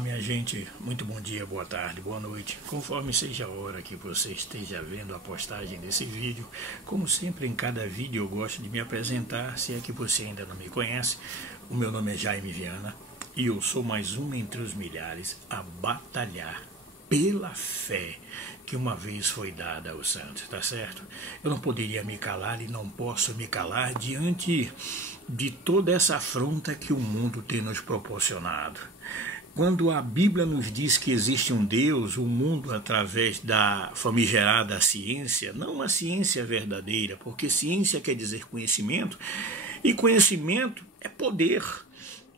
Olá, minha gente, muito bom dia, boa tarde, boa noite, conforme seja a hora que você esteja vendo a postagem desse vídeo. Como sempre, em cada vídeo eu gosto de me apresentar, se é que você ainda não me conhece. O meu nome é Jaime Viana e eu sou mais um entre os milhares a batalhar pela fé que uma vez foi dada aos santos, tá certo? Eu não poderia me calar e não posso me calar diante de toda essa afronta que o mundo tem nos proporcionado. Quando a Bíblia nos diz que existe um Deus, o mundo, através da famigerada ciência, não uma ciência verdadeira, porque ciência quer dizer conhecimento, e conhecimento é poder.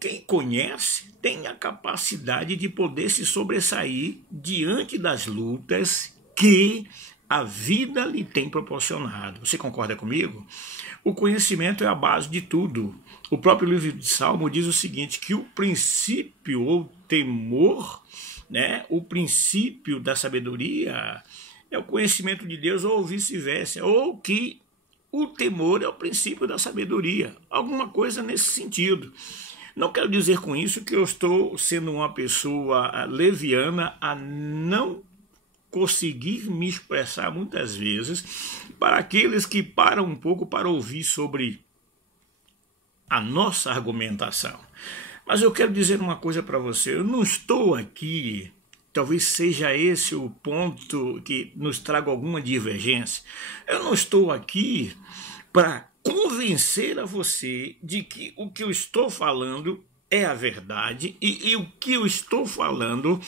Quem conhece tem a capacidade de poder se sobressair diante das lutas que a vida lhe tem proporcionado. Você concorda comigo? O conhecimento é a base de tudo. O próprio livro de Salmo diz o seguinte, que o princípio ou temor, o princípio da sabedoria é o conhecimento de Deus, ou vice-versa, ou que o temor é o princípio da sabedoria. Alguma coisa nesse sentido. Não quero dizer com isso que eu estou sendo uma pessoa leviana a não conseguir me expressar muitas vezes para aqueles que param um pouco para ouvir sobre a nossa argumentação. Mas eu quero dizer uma coisa para você, eu não estou aqui, talvez seja esse o ponto que nos traga alguma divergência, eu não estou aqui para convencer a você de que o que eu estou falando é a verdade e o que eu estou falando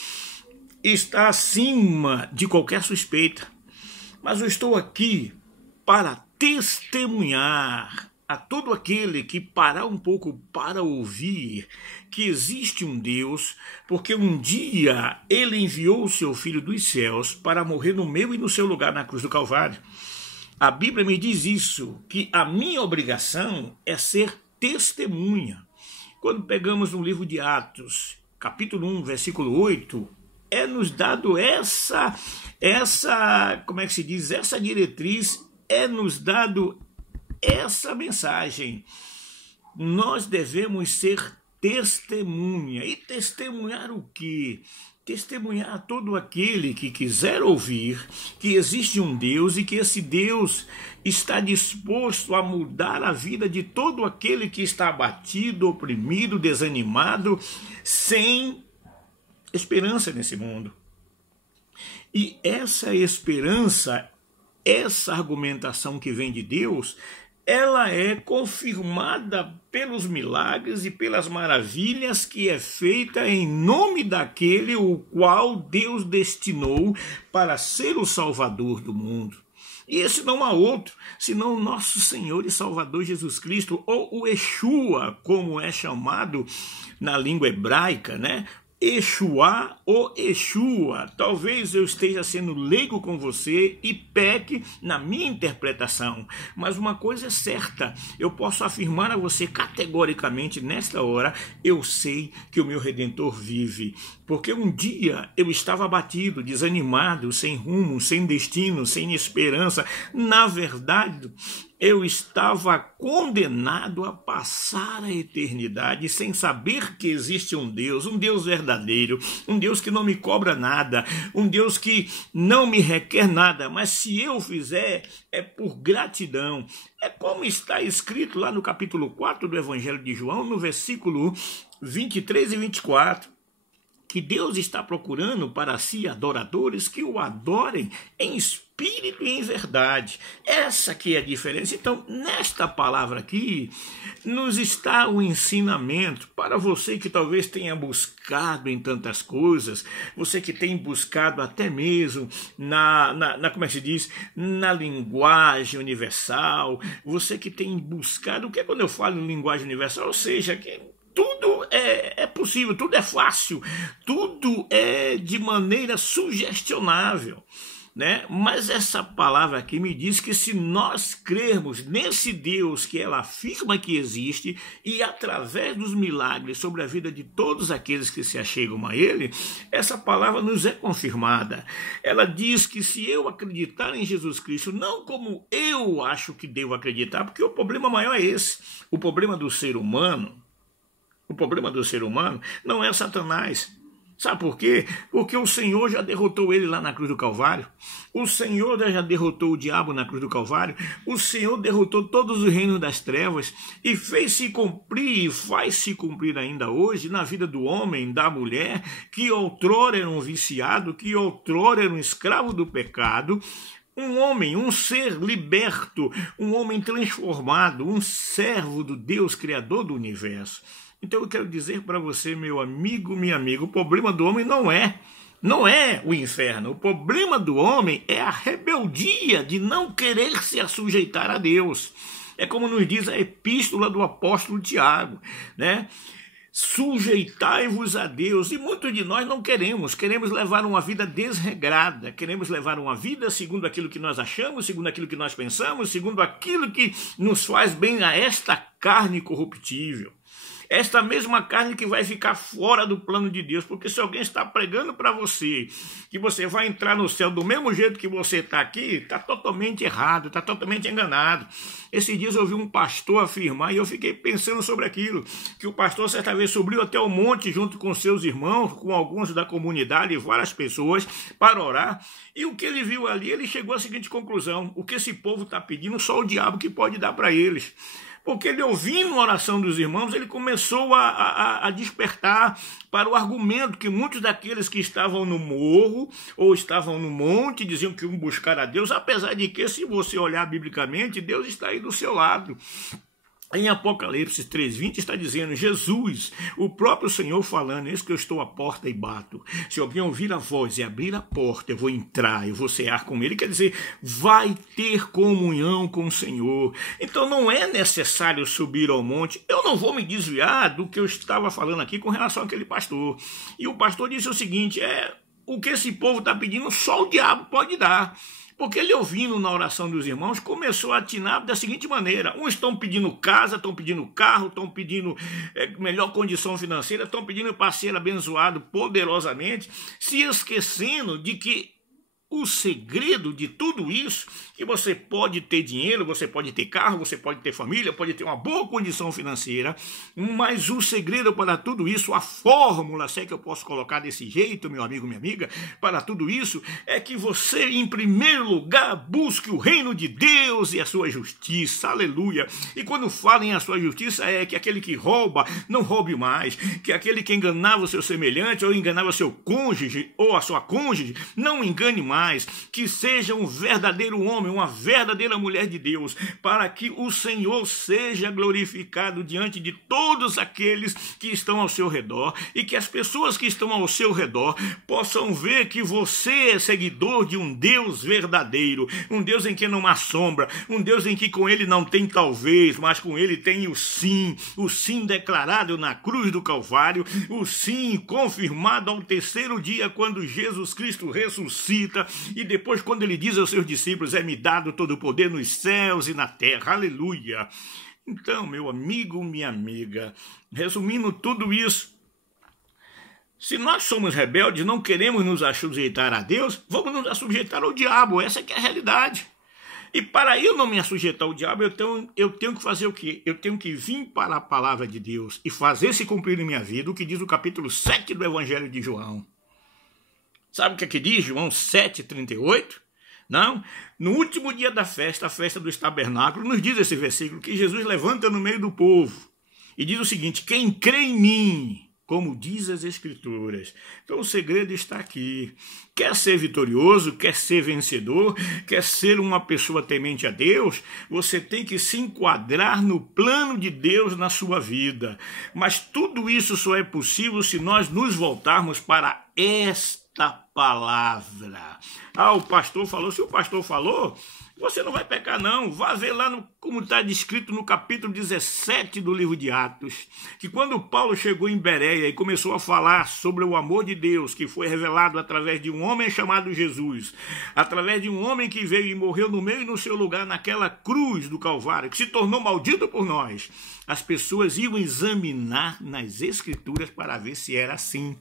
está acima de qualquer suspeita. Mas eu estou aqui para testemunhar a todo aquele que parar um pouco para ouvir que existe um Deus, porque um dia ele enviou o seu Filho dos céus para morrer no meu e no seu lugar na cruz do Calvário. A Bíblia me diz isso, que a minha obrigação é ser testemunha. Quando pegamos no livro de Atos, capítulo 1, versículo 8, nos dado essa diretriz, nos dado essa mensagem. Nós devemos ser testemunha. E testemunhar o quê? Testemunhar a todo aquele que quiser ouvir que existe um Deus e que esse Deus está disposto a mudar a vida de todo aquele que está abatido, oprimido, desanimado, sem esperança nesse mundo. E essa esperança, essa argumentação que vem de Deus, ela é confirmada pelos milagres e pelas maravilhas que é feita em nome daquele o qual Deus destinou para ser o Salvador do mundo. E esse não há outro, senão o nosso Senhor e Salvador Jesus Cristo, ou o Yeshua, como é chamado na língua hebraica, Yeshua ou Yeshua. Talvez eu esteja sendo leigo com você e peque na minha interpretação, mas uma coisa é certa, eu posso afirmar a você categoricamente nesta hora, eu sei que o meu Redentor vive, porque um dia eu estava abatido, desanimado, sem rumo, sem destino, sem esperança. Na verdade, eu estava condenado a passar a eternidade sem saber que existe um Deus verdadeiro, um Deus que não me cobra nada, um Deus que não me requer nada, mas se eu fizer é por gratidão. É como está escrito lá no capítulo 4 do Evangelho de João, no versículo 23 e 24. Que Deus está procurando para si adoradores que o adorem em espírito e em verdade. Essa que é a diferença. Então, nesta palavra aqui, nos está o ensinamento para você que talvez tenha buscado em tantas coisas, você que tem buscado até mesmo como é que se diz? Na linguagem universal, você que tem buscado, o que é quando eu falo em linguagem universal? Ou seja, que tudo é possível, tudo é fácil, tudo é de maneira sugestionável, Mas essa palavra aqui me diz que se nós crermos nesse Deus que ela afirma que existe e através dos milagres sobre a vida de todos aqueles que se achegam a ele, essa palavra nos é confirmada. Ela diz que se eu acreditar em Jesus Cristo, não como eu acho que devo acreditar, porque o problema maior é esse, o problema do ser humano não é Satanás. Sabe por quê? Porque o Senhor já derrotou ele lá na cruz do Calvário. O Senhor já derrotou o diabo na cruz do Calvário. O Senhor derrotou todos os reinos das trevas e fez-se cumprir e faz-se cumprir ainda hoje na vida do homem, da mulher, que outrora era um viciado, que outrora era um escravo do pecado. Um homem, um ser liberto, um homem transformado, um servo do Deus Criador do universo. Então eu quero dizer para você, meu amigo, minha amiga, o problema do homem não é o inferno. O problema do homem é a rebeldia de não querer se assujeitar a Deus. É como nos diz a epístola do apóstolo Tiago, né? Sujeitai-vos a Deus. E muitos de nós não queremos levar uma vida desregrada, queremos levar uma vida segundo aquilo que nós achamos, segundo aquilo que nós pensamos, segundo aquilo que nos faz bem a esta carne corruptível. Esta mesma carne que vai ficar fora do plano de Deus, porque se alguém está pregando para você que você vai entrar no céu do mesmo jeito que você está aqui, está totalmente errado, está totalmente enganado. Esses dias eu ouvi um pastor afirmar e eu fiquei pensando sobre aquilo, que o pastor certa vez subiu até o monte junto com seus irmãos, com alguns da comunidade e várias pessoas para orar, e o que ele viu ali, ele chegou à seguinte conclusão: o que esse povo está pedindo, só o diabo que pode dar para eles. Porque ele, ouvindo a oração dos irmãos, ele começou a despertar para o argumento que muitos daqueles que estavam no morro ou estavam no monte diziam que iam buscar a Deus, apesar de que, se você olhar biblicamente, Deus está aí do seu lado. Em Apocalipse 3:20 está dizendo, Jesus, o próprio Senhor falando, eis que eu estou à porta e bato. Se alguém ouvir a voz e abrir a porta, eu vou entrar, eu vou cear com ele. Quer dizer, vai ter comunhão com o Senhor. Então não é necessário subir ao monte. Eu não vou me desviar do que eu estava falando aqui com relação àquele pastor. E o pastor disse o seguinte, o que esse povo está pedindo, só o diabo pode dar. Porque ele, ouvindo na oração dos irmãos, começou a atinar da seguinte maneira: uns estão pedindo casa, estão pedindo carro, estão pedindo melhor condição financeira, estão pedindo para ser abençoado poderosamente, se esquecendo de que o segredo de tudo isso, que você pode ter dinheiro, você pode ter carro, você pode ter família, pode ter uma boa condição financeira, mas o segredo para tudo isso, a fórmula, se é que eu posso colocar desse jeito, meu amigo, minha amiga, para tudo isso, é que você, em primeiro lugar, busque o reino de Deus e a sua justiça, aleluia. E quando falam em a sua justiça, é que aquele que rouba, não roube mais, que aquele que enganava o seu semelhante, ou enganava seu cônjuge, ou a sua cônjuge, não engane mais, que seja um verdadeiro homem, uma verdadeira mulher de Deus, para que o Senhor seja glorificado diante de todos aqueles que estão ao seu redor, e que as pessoas que estão ao seu redor possam ver que você é seguidor de um Deus verdadeiro, um Deus em que não há sombra, um Deus em que com ele não tem talvez, mas com ele tem o sim declarado na cruz do Calvário, o sim confirmado ao terceiro dia, quando Jesus Cristo ressuscita. E depois, quando ele diz aos seus discípulos, é-me dado todo o poder nos céus e na terra, aleluia. Então, meu amigo, minha amiga, resumindo tudo isso, se nós somos rebeldes, não queremos nos sujeitar a Deus, vamos nos sujeitar ao diabo, essa que é a realidade. E para eu não me sujeitar ao diabo, eu tenho que fazer o quê? Eu tenho que vir para a palavra de Deus e fazer se cumprir em minha vida o que diz o capítulo 7 do Evangelho de João. Sabe o que é que diz João 7,38? Não? No último dia da festa, a festa dos tabernáculos, nos diz esse versículo, que Jesus levanta no meio do povo e diz o seguinte, quem crê em mim, como diz as Escrituras. Então o segredo está aqui. Quer ser vitorioso, quer ser vencedor, quer ser uma pessoa temente a Deus, você tem que se enquadrar no plano de Deus na sua vida. Mas tudo isso só é possível se nós nos voltarmos para esta palavra. O pastor falou. Se o pastor falou, você não vai pecar não. Vá ver lá como está descrito no capítulo 17 do livro de Atos, que quando Paulo chegou em Bereia e começou a falar sobre o amor de Deus, que foi revelado através de um homem chamado Jesus, através de um homem que veio e morreu no meio e no seu lugar naquela cruz do Calvário, que se tornou maldito por nós, as pessoas iam examinar nas Escrituras para ver se era assim.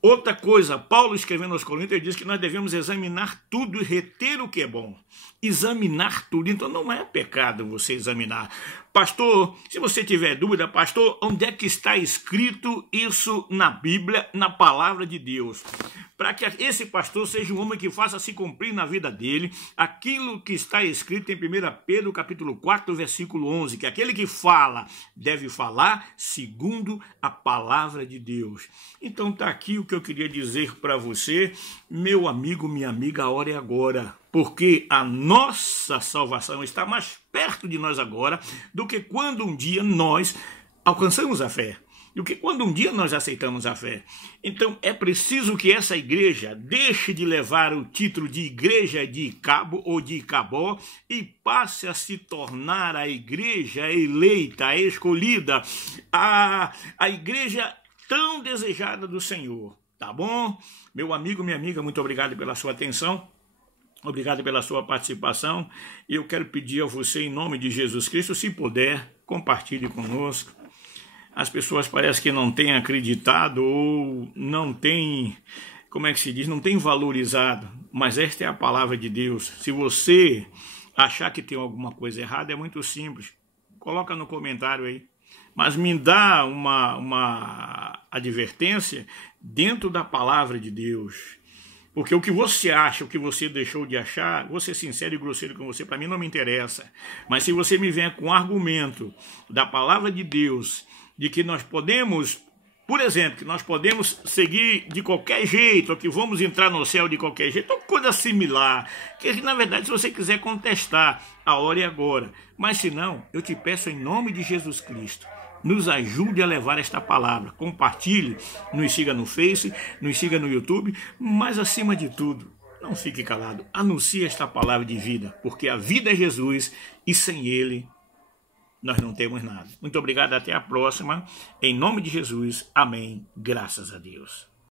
Outra coisa, Paulo escrevendo aos Coríntios, ele diz que nós devemos examinar tudo e reter o que é bom. Examinar tudo. Então não é pecado você examinar. Pastor, se você tiver dúvida, pastor, onde é que está escrito isso na Bíblia, na palavra de Deus? Para que esse pastor seja um homem que faça se cumprir na vida dele aquilo que está escrito em 1 Pedro capítulo 4, versículo 11, que aquele que fala deve falar segundo a palavra de Deus. Então está aqui o que eu queria dizer para você, meu amigo, minha amiga, a hora é agora, porque a nossa salvação está mais perto de nós agora do que quando um dia nós alcançamos a fé, do que quando um dia nós aceitamos a fé. Então é preciso que essa igreja deixe de levar o título de igreja de Cabo ou de Cabó e passe a se tornar a igreja eleita, a escolhida, a igreja tão desejada do Senhor. Tá bom? Meu amigo, minha amiga, muito obrigado pela sua atenção. Obrigado pela sua participação. E eu quero pedir a você, em nome de Jesus Cristo, se puder, compartilhe conosco. As pessoas parecem que não têm acreditado ou não têm, como é que se diz, não têm valorizado. Mas esta é a palavra de Deus. Se você achar que tem alguma coisa errada, é muito simples. Coloca no comentário aí. Mas me dá uma advertência dentro da palavra de Deus. Porque o que você acha, o que você deixou de achar, vou ser sincero e grosseiro com você, para mim não me interessa. Mas se você me vier com um argumento da palavra de Deus, de que nós podemos, por exemplo, que nós podemos seguir de qualquer jeito, ou que vamos entrar no céu de qualquer jeito, ou coisa similar, que na verdade se você quiser contestar, a hora é agora. Mas se não, eu te peço em nome de Jesus Cristo, nos ajude a levar esta palavra, compartilhe, nos siga no Face, nos siga no YouTube, mas acima de tudo, não fique calado, anuncie esta palavra de vida, porque a vida é Jesus e sem Ele nós não temos nada. Muito obrigado, até a próxima, em nome de Jesus, amém, graças a Deus.